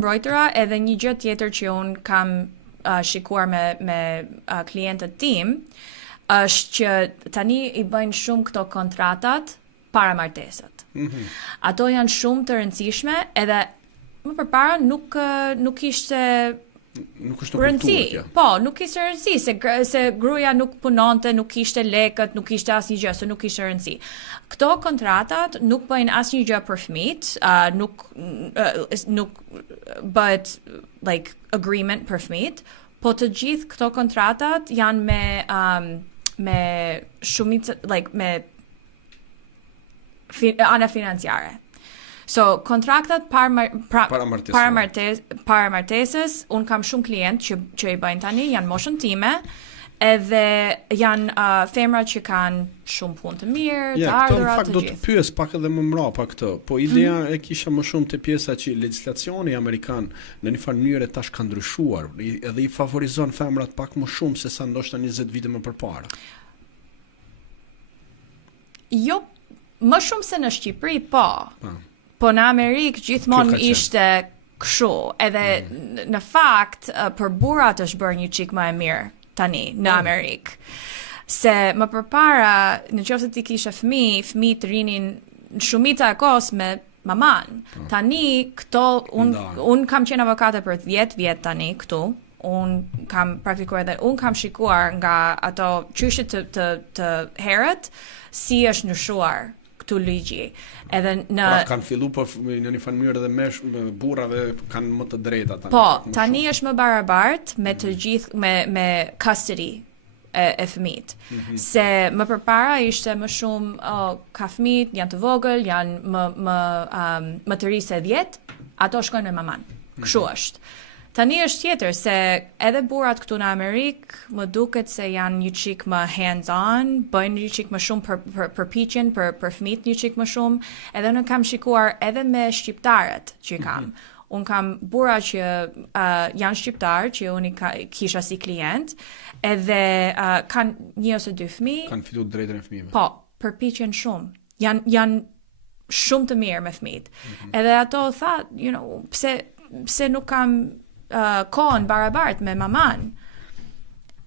mbrojtëra, edhe një gjë tjetër që un kam shikuar me klientët tim është që tani i bëjnë shumë këto kontratat para martesat. Ato janë shumë të rëndësishme, edhe më përpara nuk ishte rëndësi. Po, nuk ishte rëndësi, se gruaja nuk punonte, nuk ishte lekët, nuk ishte asnjë gjë, se nuk ishte rëndësi. Këto kontratat nuk bëjnë asnjë gjë për fëmijët, nuk bëhet like agreement për fëmijët, po të gjithë këto kontratat janë me shumicë like me ana financiare. So, kontraktat para martesës, un kam shumë klient që i bëjnë tani, janë moshën time, edhe janë femra që kanë shumë punë të mirë, të ardhurat, të gjithë. Do të pyes pak edhe më mbrapa këtë, po ideja e kisha më shumë te pjesa që legjislacioni amerikan në një farë mënyrë tash ka ndryshuar, edhe i favorizon femrat pak më shumë se sa ndoshta 20 vite më përpara. Jo, më shumë se në Shqipëri, po në Amerikë gjithmonë ishte kështu, edhe në fakt për burrat është bërë një çik më e mirë tani në Amerikë. Se më përpara, nëse ti kishe fëmijë të rinin në shumica e kohës me maman. Tani këto un kam qenë avokate për 10 vjet tani këtu. Un kam praktikuar dhe un kam shikuar nga ato çështje të herët si është ndryshuar këtu ligji. Edhe kanë filluar po në një mënyrë edhe burrave kanë më të drejta tani. Po, tani është më barabartë me të gjithë me custody e fëmijët. Se më përpara ishte më shumë ka fëmijët janë të vogël, janë më të ri se 10, ato shkojnë me maman. Kështu është. Tani është tjetër, se edhe burrat këtu në Amerikë më duket se janë një çik më hands-on, bëjnë një çik më shumë përpiqjen për fëmijët një çik më shumë, edhe unë kam shikuar edhe me shqiptarët që kam. Unë kam burra që janë shqiptar, që unë kisha si klient, edhe kanë 1 ose 2 fëmijë. Kanë filluar drejtën e fëmijëve. Po, përpiqen shumë. Janë shumë të mirë me fëmijët. Edhe ato tha, pse nuk kam kohën barabart me maman.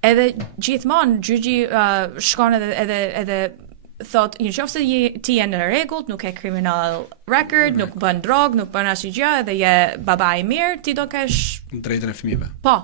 Edhe gjithmonë gjyqi shkon edhe thot, nëse ti je në rregull, nuk ke criminal record, nuk bën drog, nuk bën asgjë gjë, edhe je baba i mirë, ti do kesh drejtën e fëmijëve. Po.